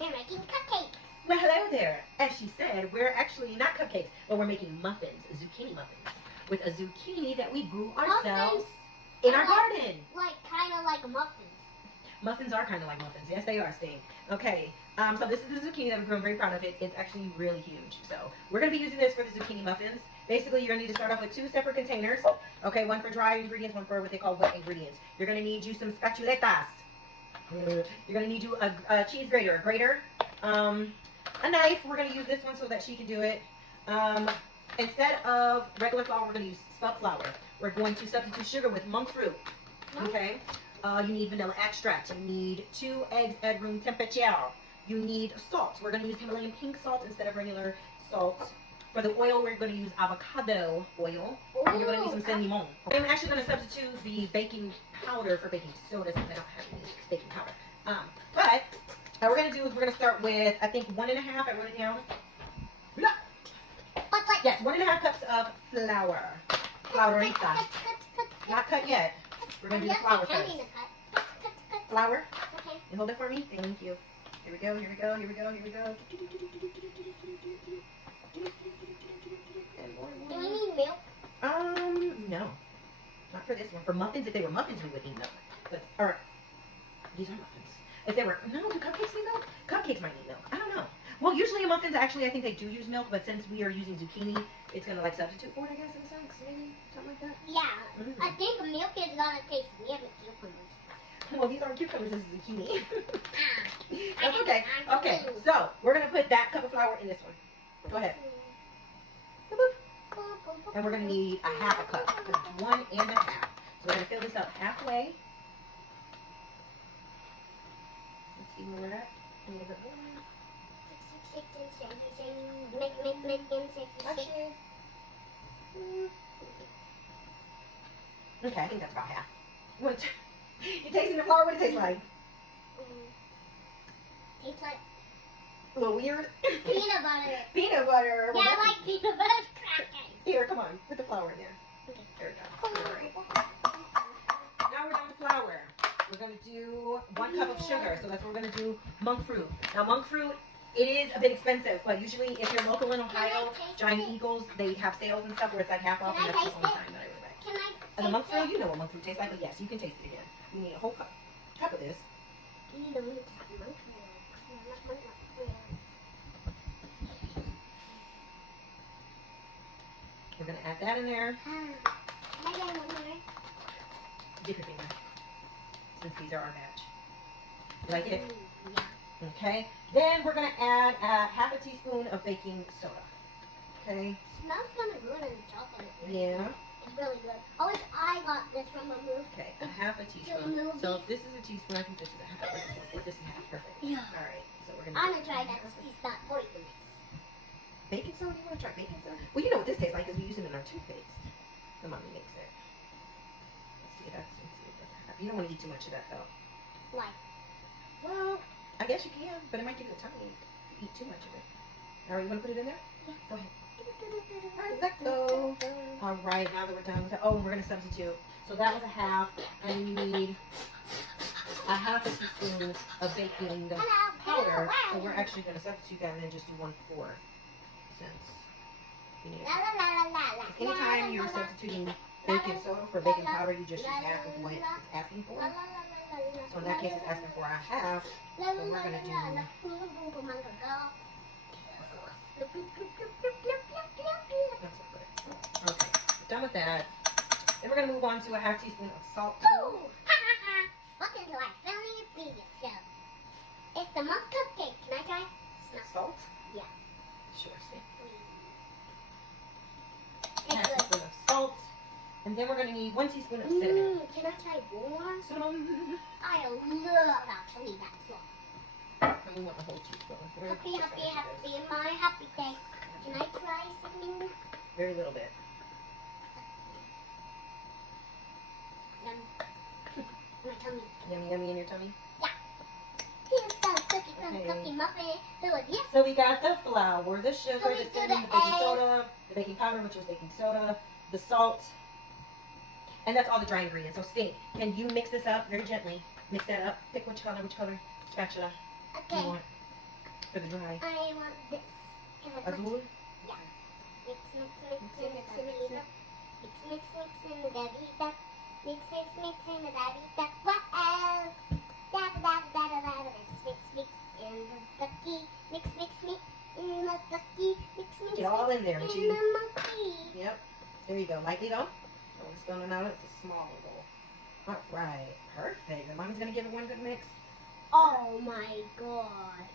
We're making cupcakes. Well, hello there. As she said, we're actually not cupcakes, but we're making muffins, zucchini muffins, with a zucchini that we grew ourselves in our garden. Like, kind of like muffins. Muffins are kind of like muffins. Yes, they are, Sting. Okay, so this is the zucchini that we grew. I'm very proud of it. It's actually really huge. So we're going to be using this for the zucchini muffins. Basically, you're going to need to start off with 2 separate containers. Okay, one for dry ingredients, one for what they call wet ingredients. You're going to need you some spatuletas. You're going to need you a cheese grater, a knife. We're going to use this one so that she can do it. Instead of regular flour, we're going to use spelt flour. We're going to substitute sugar with monk fruit. Okay. You need vanilla extract. You need 2 eggs at room temperature. You need salt. We're going to use Himalayan pink salt instead of regular salt. For the oil, we're going to use avocado oil. And you're going to use some san limon. I'm actually going to substitute the baking powder for baking soda since I don't have any baking powder. But what we're going to do is we're going to start with, I think, 1.5. I wrote it down. Yes, 1.5 cups of flour. Flourita. Not cut yet. We're going to do the flour first. Flour. Okay. You hold it for me? Thank you. Here we go, here we go, here we go, here we go. Do we need milk? No. Not for this one. For muffins, if they were muffins, we would need milk. But, or, these are muffins. If they were, no, do cupcakes need milk? Cupcakes might need milk. I don't know. Well, usually in muffins, actually, I think they do use milk, but since we are using zucchini, it's going to, like, substitute for it, I guess, in a sense. Maybe, something like that. Yeah. I think milk is going to taste weird with cucumbers. Well, these aren't cucumbers, this is zucchini. That's okay. Okay, so, we're going to put that cup of flour in this one. Go ahead. And we're going to need a 1/2 cup. 1 1/2. So we're going to fill this up halfway. Let's see where we're at. A little bit more. Actually, okay, I think that's about half. You tasting the flour? What does it taste like? Tastes like A little weird? peanut butter. Peanut butter. Yeah, I like peanut butter crackers. Here, come on. Put the flour in there. Okay. There we go. All right. Now we're done with flour. We're going to do 1 cup of sugar. So that's what we're going to do monk fruit. Now, monk fruit, it is a bit expensive, but usually if you're local in Ohio, Giant Eagles, they have sales and stuff where it's like half off, and that's the only time that I would buy. Can I And the monk fruit, you know what monk fruit tastes like, but yes, you can taste it again. We need a whole cup of this. We're going to add that in there. Dip your finger, since these are our batch. You like it? Yeah. Okay. Then we're going to add 1/2 teaspoon of baking soda. Okay. Smells kind of good in chocolate. Yeah. It's really good. Oh, I got this from a movie. Okay, 1/2 teaspoon. So if this is a teaspoon, I think this is a 1/2. This is 1/2. Perfect. Yeah. All right. So we're I'm going to gonna try that. It's not poisonous. baking soda. You want to try baking soda? Well, you know what this tastes like because we use it in our toothpaste. The mommy makes it. Let's see. Let's see. You don't want to eat too much of that though. Why? Well, I guess you can, but it might give you a tummy ache if you eat too much of it. All right, you want to put it in there? Yeah. Go ahead. Perfecto. All right, now that we're done with it, oh, we're going to substitute. So that was a 1/2, and you need a 1/2 teaspoon of baking powder. So we're actually going to substitute that and then just do 1/4. Since you need it. Anytime you're substituting baking soda for baking powder, you just use half of what it's asking for. So in that case, it's asking for a 1/2. So we're going to do... Okay, done with that. Then we're going to move on to a 1/2 teaspoon of salt. Ooh! Welcome to our family video show. It's the monk cupcake. Can I try? Salt? Yeah. Sure, see. It's 1/2 good. teaspoon of salt. And then we're going to need 1 teaspoon of cinnamon. Can I try more? Cinnamon. I love actually that song. And we want the whole teaspoon. Happy, happy, happy, my happy day. Can I try something? Very little bit. Yum. My tummy. Yummy, yummy in your tummy? Here's the cookie from Okay. Cookie Muffin. Who is this? So we got the flour, the sugar, So we the do cinnamon, the the baking egg. soda, the baking powder, which was baking soda, the salt, and that's all the dry ingredients. So Stink, can you mix this up very gently? Mix that up. Pick which color spatula you Okay. want. For the dry. I want this. Azul? Yeah. Mix, mix, mix in the Davita. Mix, mix, mix in the Davita. Mix, mix, mix in the Davita. What else? Da da da da da da da. Mix, mix, mix in the ducky. Mix, mix, mix in the ducky. Mix, mix, Get all in there. mix But in the monkey. Yep. There you go. Lightly though. I'm just going out. It's a small bowl. All right. Perfect. And mommy's gonna give it one good mix. Oh my god.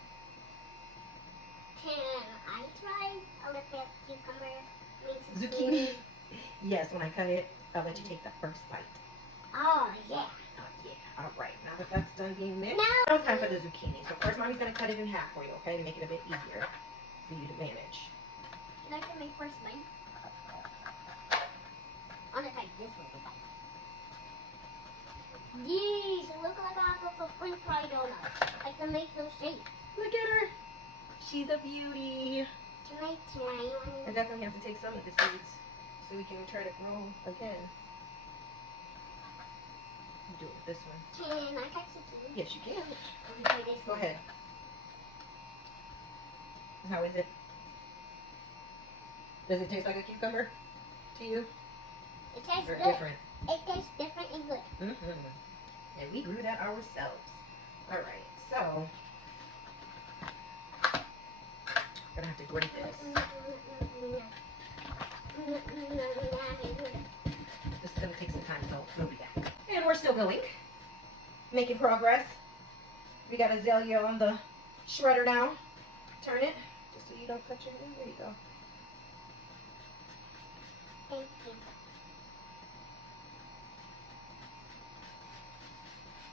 Can I try a little bit cucumber? Zucchini. Yes, when I cut it, I'll let you take the first bite. Oh yeah. Oh, yeah. All right. Now that that's done being mixed, Now it's time for the zucchini. So first, mommy's gonna cut it in half for you, okay, to make it a bit easier for you to manage. Can I try my first bite? I want to try this one. Jeez, it looks like I have a French fry donut. I can make those shapes. Look at her. She's a beauty. Can I try I one? definitely have to take some of the seeds so we can try to grow again. Do it with this one. Can I try zucchini? Yes, you can. Let me try this Go one. ahead. How is it? Does it taste like a cucumber to you? It tastes Or good. different? It tastes different and good. Mm-hmm. And we grew that ourselves. All right, so we're gonna have to grate this. This is gonna take some time, so we'll be back. And we're still going, making progress. We got azalea on the shredder now. Turn it, just so you don't cut your hand. There you go. Thank you.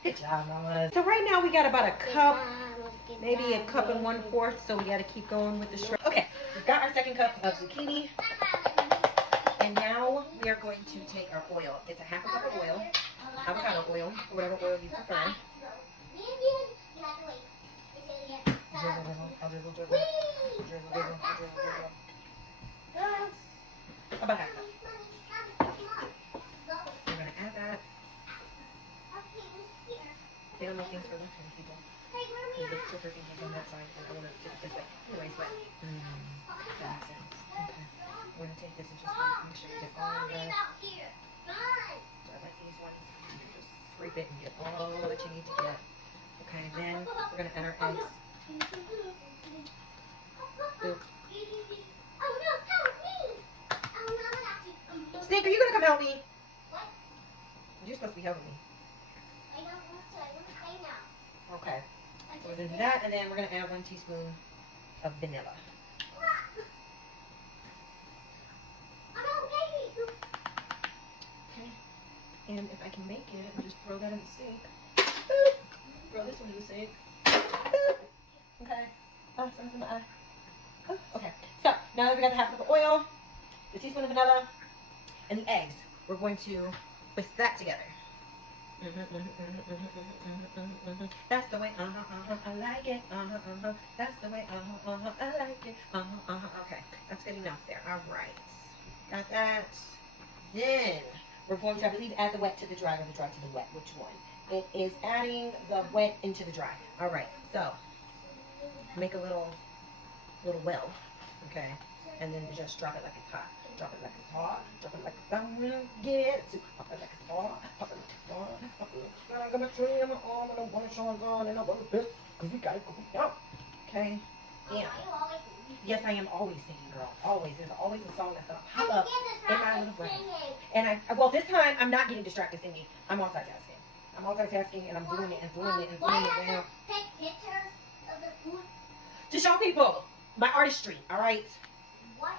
Good job, Mama. So right now we got about a cup, maybe a cup and 1/4, so we got to keep going with the shred. Okay, we've got our second cup of zucchini, and now we are going to take our oil. It's a half a cup of oil, avocado oil, or whatever oil you prefer. Drizzle, drizzle, I'll drizzle, drizzle, drizzle, drizzle, drizzle, drizzle. Yes. About half a cup. We're gonna add that. They don't make things for left-handed people. The sugar can get on that side, and I want to do it this way. Anyways, but that makes sense. Okay. We're gonna take this and just make sure you get all the. So I like these ones. Just scrape it and get all that you need to get. Okay. Then we're gonna add our eggs. Boop. Stink, are you gonna come help me? What? You're supposed to be helping me. I don't want to. I want to play now. Okay. So we're gonna do that, and then we're gonna add 1 teaspoon of vanilla. Okay. And if I can make it, I'll just throw that in the sink. Boop. Throw this one in the sink. Boop. Okay. Oh, something's in my eye. Oh, okay. So now that we got the half cup of oil, the teaspoon of vanilla, and the eggs, we're going to whisk that together. That's the way, I like it, that's the way, I like it, okay, that's good enough there, alright, got that. Then, we're going to, I believe, add the wet to the dry, or the dry to the wet, which one? It is adding the wet into the dry, alright, so, make a little well, okay, and then just drop it like it's hot. Drop it like it's hot. Drop it like someone gets it. Pop it like it's hot. Pop it like it's hot. Pop it like it's hot. I got my tree on my arm and I want to show on and I want to piss because we got to go out. Okay? Yeah. Yes, I am always singing, girl. Always. There's always a song that's going to pop up in my little brain. And well, this time I'm not getting distracted singing. I'm multitasking. I'm multitasking and I'm doing it and doing it and doing it now. Take pictures of the food. To show people my artistry, all right?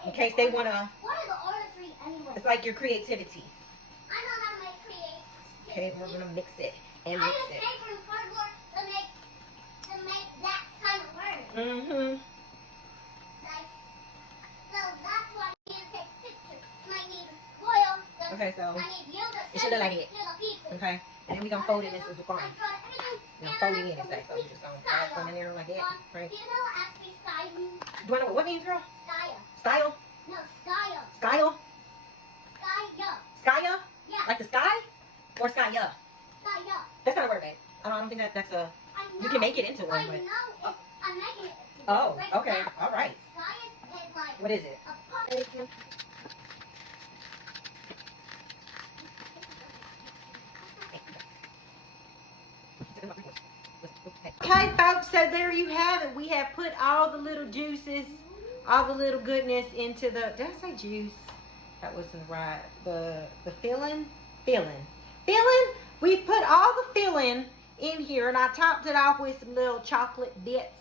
In case they want to. What is the artistry anyway? It's like your creativity. I know how to make creativity. Okay, we're gonna mix it and I mix use it. paper and cardboard to make that kind of word. Mm-hmm. Like, so that's why I need to take pictures. And I need oil. Okay, so I need you to it should look like it. to the people. Okay, and then we gonna fold it into the farm. I tried everything. You know, fold it in and say so. You just gonna add some in there like that, right? Do you know what actually style means? Do I know what means, girl? Style. Style? No, style. Style? Style. Skya? Yeah. Like the sky? Or skya? Style. That's not a word, babe. I don't think that's a. I know. You can make it into I one, but know. I'm making it. Oh, okay. All right. Sky is like What is it? a pumpkin. Okay, folks, so there you have it. We have put all the little juices, all the little goodness into the, did I say juice? That wasn't right. The filling? Filling. Filling? We've put all the filling in here, and I topped it off with some little chocolate bits